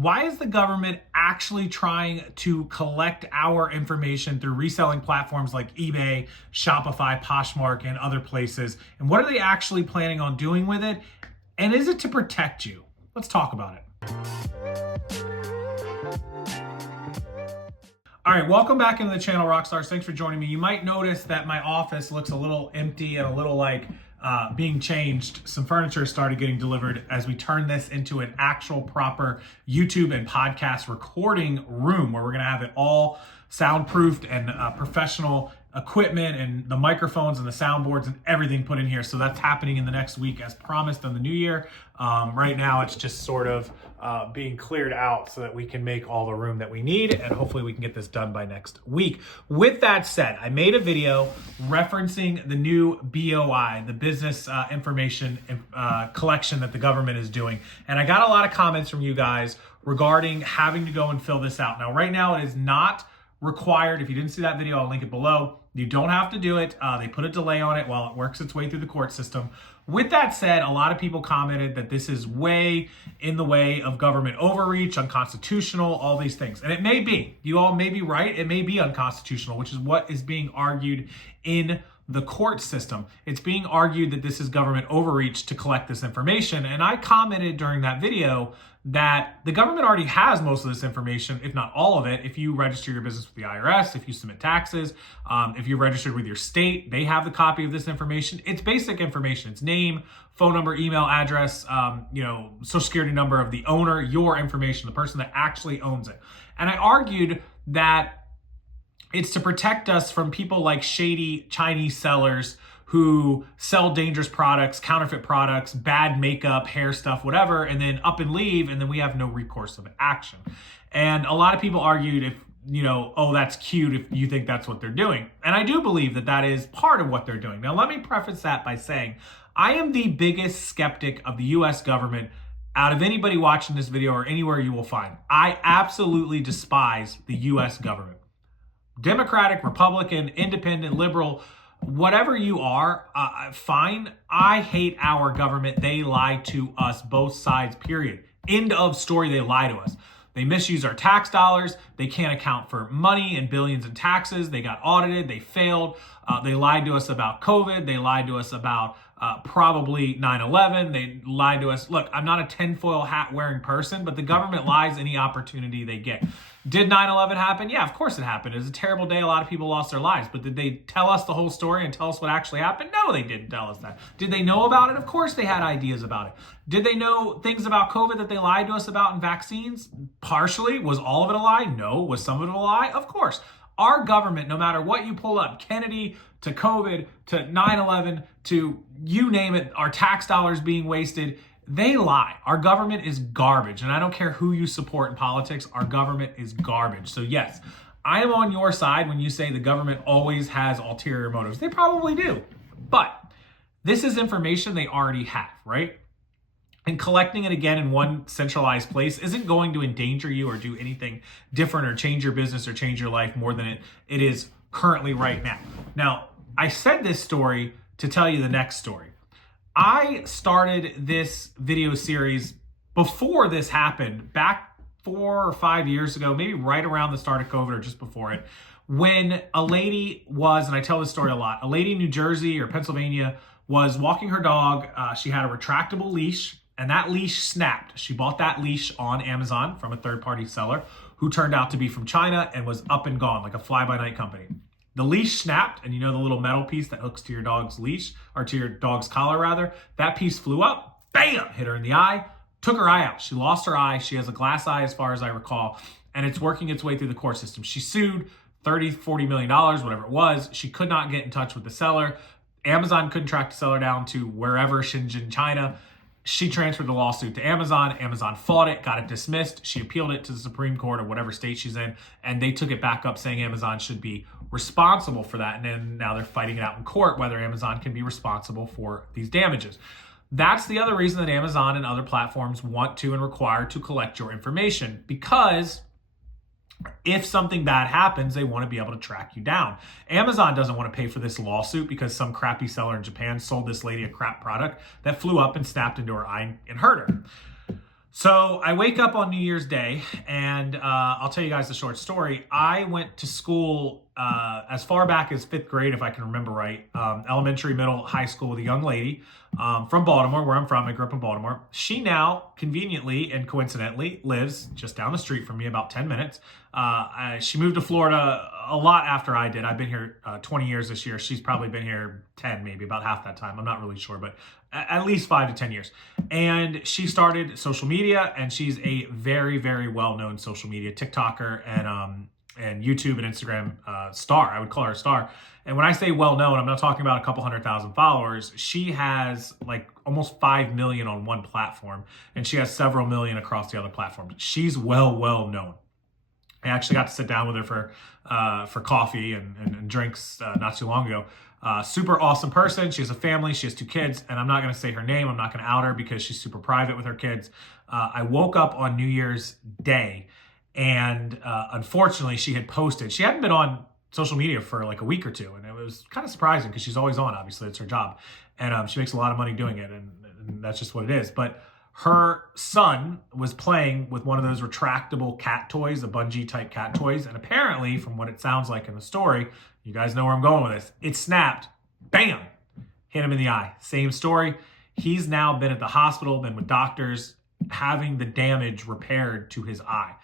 Why is the government actually trying to collect our information through reselling platforms like eBay, Shopify, Poshmark, and other places? And what are they actually planning on doing with it? And is it to protect you? Let's talk about it. All right, welcome back into the channel, Rockstars. Thanks for joining me. You might notice that my office looks a little empty and a little like being changed. Some furniture started getting delivered as we turn this into an actual proper YouTube and podcast recording room where we're gonna have it all soundproofed and professional equipment and the microphones and the soundboards and everything put in here. So that's happening in the next week as promised in the new year. Right now it's just sort of being cleared out so that we can make all the room that we need, and hopefully we can get this done by next week. With that said, I made a video referencing the new BOI, the business information collection that the government is doing. And I got a lot of comments from you guys regarding having to go and fill this out. Now, right now it is not required. If you didn't see that video, I'll link it below. You don't have to do it. They put a delay on it while it works its way through the court system. With that said, a lot of people commented that this is way in the way of government overreach, unconstitutional, all these things. And it may be. You all may be right. It may be unconstitutional, which is what is being argued in the court system. It's being argued that this is government overreach to collect this information. And I commented during that video that the government already has most of this information, if not all of it. If you register your business with the IRS, if you submit taxes, if you're registered with your state, they have the copy of this information. It's basic information. It's name, phone number, email address, social security number of the owner, your information, the person that actually owns it. And I argued that it's to protect us from people like shady Chinese sellers who sell dangerous products, counterfeit products, bad makeup, hair stuff, whatever, and then up and leave, and then we have no recourse of action. And a lot of people argued if, oh, that's cute if you think that's what they're doing. And I do believe that that is part of what they're doing. Now, let me preface that by saying I am the biggest skeptic of the US government out of anybody watching this video or anywhere you will find. I absolutely despise the US government. Democratic, Republican, independent, liberal, whatever you are, fine. I hate our government. They lie to us, both sides, period. End of story, they lie to us. They misuse our tax dollars. They can't account for money and billions in taxes. They got audited. They failed. They lied to us about COVID. They lied to us about probably 9/11. They lied to us. Look, I'm not a tinfoil hat wearing person, but the government lies any opportunity they get. Did 9/11 happen? Yeah, of course it happened. It was a terrible day. A lot of people lost their lives. But did they tell us the whole story and tell us what actually happened? No, they didn't tell us that. Did they know about it? Of course they had ideas about it. Did they know things about COVID that they lied to us about in vaccines? Partially. Was all of it a lie? No. Was some of it a lie? Of course. Our government, no matter what you pull up, Kennedy to COVID to 9/11 to you name it, our tax dollars being wasted, they lie. Our government is garbage. And I don't care who you support in politics, our government is garbage. So yes, I am on your side when you say the government always has ulterior motives. They probably do. But this is information they already have, right? And collecting it again in one centralized place isn't going to endanger you or do anything different or change your business or change your life more than it is currently right now. Now, I said this story to tell you the next story. I started this video series before this happened, back 4 or 5 years ago, maybe right around the start of COVID or just before it, when a lady was, and I tell this story a lot, a lady in New Jersey or Pennsylvania was walking her dog. She had a retractable leash, and that leash snapped. She bought that leash on Amazon from a third-party seller who turned out to be from China and was up and gone, like a fly-by-night company. The leash snapped, and you know the little metal piece that hooks to your dog's leash, or to your dog's collar rather, that piece flew up, bam, hit her in the eye, took her eye out. She lost her eye. She has a glass eye as far as I recall, and it's working its way through the court system. She sued $30-40 million, whatever it was. She could not get in touch with the seller. Amazon couldn't track the seller down to wherever, Shenzhen, China. She transferred the lawsuit to Amazon. Amazon fought it, got it dismissed. She appealed it to the Supreme Court or whatever state she's in, and they took it back up saying Amazon should be responsible for that. And then now they're fighting it out in court whether Amazon can be responsible for these damages. That's the other reason that Amazon and other platforms want to and require to collect your information, because if something bad happens, they want to be able to track you down. Amazon doesn't want to pay for this lawsuit because some crappy seller in Japan sold this lady a crap product that flew up and snapped into her eye and hurt her. So I wake up on New Year's Day, and I'll tell you guys the short story. I went to school as far back as fifth grade, if I can remember right, elementary, middle, high school with a young lady from Baltimore, where I'm from. I grew up in Baltimore. She now conveniently and coincidentally lives just down the street from me, about 10 minutes. She moved to Florida a lot after I did. I've been here 20 years this year. She's probably been here 10, maybe about half that time. I'm not really sure, but at least 5 to 10 years. And she started social media, and she's a very, very well-known social media TikToker and YouTube and Instagram star. I would call her a star. And when I say well-known, I'm not talking about a couple 100,000 followers. She has like almost 5 million on one platform, and she has several million across the other platforms. She's well known. I actually got to sit down with her for coffee and drinks not too long ago. Super awesome person. She has a family. She has 2 kids, and I'm not going to say her name. I'm not going to out her because she's super private with her kids. I woke up on New Year's Day, and unfortunately, she had posted. She hadn't been on social media for like a week or 2, and it was kind of surprising because she's always on. Obviously, it's her job, and she makes a lot of money doing it, and that's just what it is. But her son was playing with one of those retractable cat toys, the bungee type cat toys. And apparently, from what it sounds like in the story, you guys know where I'm going with this, it snapped, bam, hit him in the eye. Same story. He's now been at the hospital, been with doctors, having the damage repaired to his eye.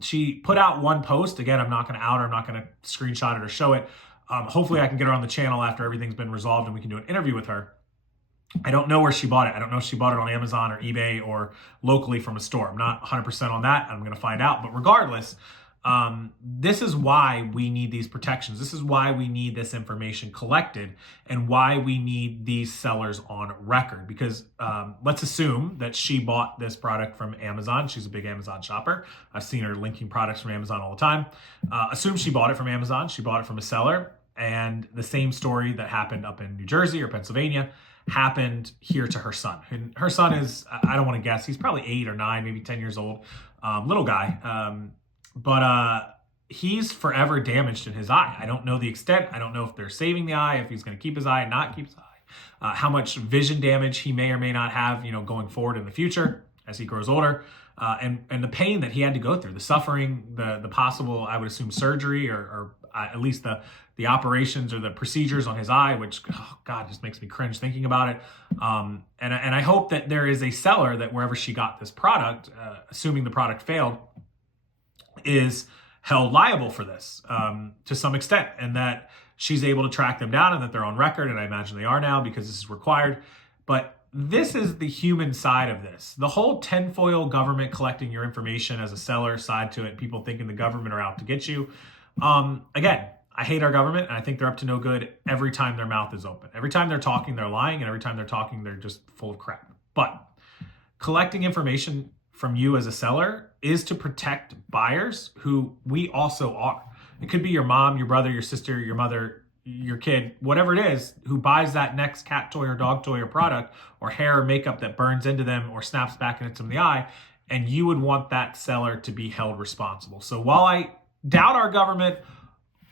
She put out one post. Again, I'm not going to out her. I'm not going to screenshot it or show it. Hopefully I can get her on the channel after everything's been resolved and we can do an interview with her. I don't know where she bought it. I don't know if she bought it on Amazon or eBay or locally from a store. I'm not 100% on that. I'm going to find out. But regardless, this is why we need these protections. This is why we need this information collected and why we need these sellers on record. Because let's assume that she bought this product from Amazon. She's a big Amazon shopper. I've seen her linking products from Amazon all the time. Assume she bought it from Amazon. She bought it from a seller. And the same story that happened up in New Jersey or Pennsylvania happened here to her son. And her son is, I don't want to guess, he's probably 8 or 9, maybe 10 years old, little guy. But he's forever damaged in his eye. I don't know the extent. I don't know if they're saving the eye, if he's going to keep his eye, not keep his eye, how much vision damage he may or may not have, going forward in the future as he grows older, and the pain that he had to go through, the suffering, the possible, I would assume, surgery or at least the operations or the procedures on his eye, which, oh God, just makes me cringe thinking about it. And I hope that there is a seller that wherever she got this product, assuming the product failed, is held liable for this to some extent, and that she's able to track them down and that they're on record. And I imagine they are now because this is required. But this is the human side of this. The whole tinfoil government collecting your information as a seller side to it, people thinking the government are out to get you. Again, I hate our government, and I think they're up to no good every time their mouth is open. Every time they're talking, they're lying, and every time they're talking, they're just full of crap. But collecting information from you as a seller is to protect buyers who we also are. It could be your mom, your brother, your sister, your mother, your kid, whatever it is, who buys that next cat toy or dog toy or product or hair or makeup that burns into them or snaps back and hits them in the eye, and you would want that seller to be held responsible. So while I doubt our government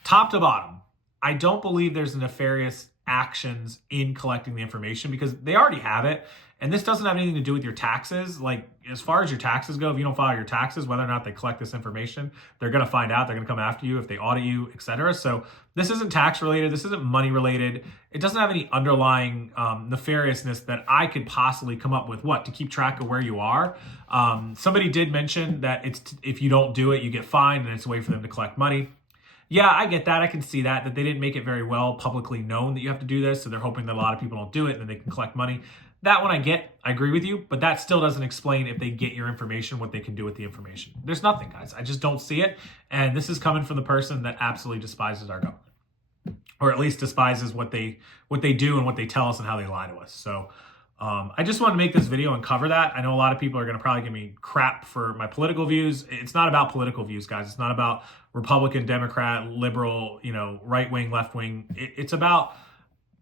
top to bottom, I don't believe there's nefarious actions in collecting the information because they already have it. And this doesn't have anything to do with your taxes. Like, as far as your taxes go, if you don't file your taxes, whether or not they collect this information, they're going to find out. They're going to come after you if they audit you, etc. So this isn't tax related. This isn't money related. It doesn't have any underlying nefariousness that I could possibly come up with. What, to keep track of where you are? Somebody did mention that if you don't do it, you get fined, and it's a way for them to collect money. Yeah, I get that. I can see that they didn't make it very well publicly known that you have to do this. So they're hoping that a lot of people don't do it and then they can collect money. That one I get, I agree with you, but that still doesn't explain if they get your information, what they can do with the information. There's nothing, guys. I just don't see it. And this is coming from the person that absolutely despises our government, or at least despises what they do and what they tell us and how they lie to us. So I just wanted to make this video and cover that. I know a lot of people are going to probably give me crap for my political views. It's not about political views, guys. It's not about Republican, Democrat, liberal, right wing, left wing. It's about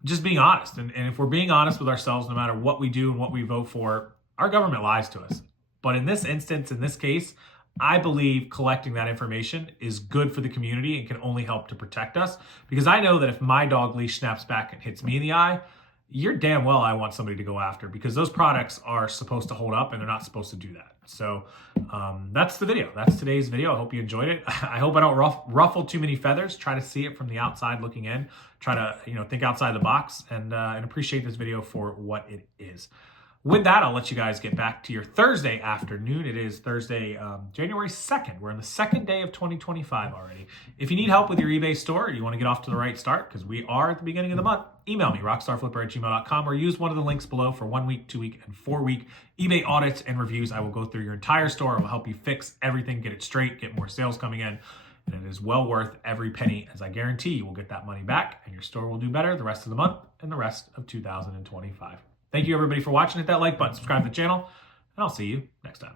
just being honest. And if we're being honest with ourselves, no matter what we do and what we vote for, our government lies to us. But in this instance, in this case, I believe collecting that information is good for the community and can only help to protect us. Because I know that if my dog leash snaps back and hits me in the eye, you're damn well I want somebody to go after, because those products are supposed to hold up and they're not supposed to do that. So that's the video. That's today's video. I hope you enjoyed it. I hope I don't ruffle too many feathers. Try to see it from the outside looking in. Try to think outside the box, and appreciate this video for what it is. With that, I'll let you guys get back to your Thursday afternoon. It is Thursday, January 2nd. We're in the second day of 2025 already. If you need help with your eBay store, or you want to get off to the right start, because we are at the beginning of the month, email me, rockstarflipper@gmail.com, or use one of the links below for 1 week, 2 week, and 4 week eBay audits and reviews. I will go through your entire store. I will help you fix everything, get it straight, get more sales coming in. And it is well worth every penny, as I guarantee you will get that money back and your store will do better the rest of the month and the rest of 2025. Thank you, everybody, for watching. Hit that like button, subscribe to the channel, and I'll see you next time.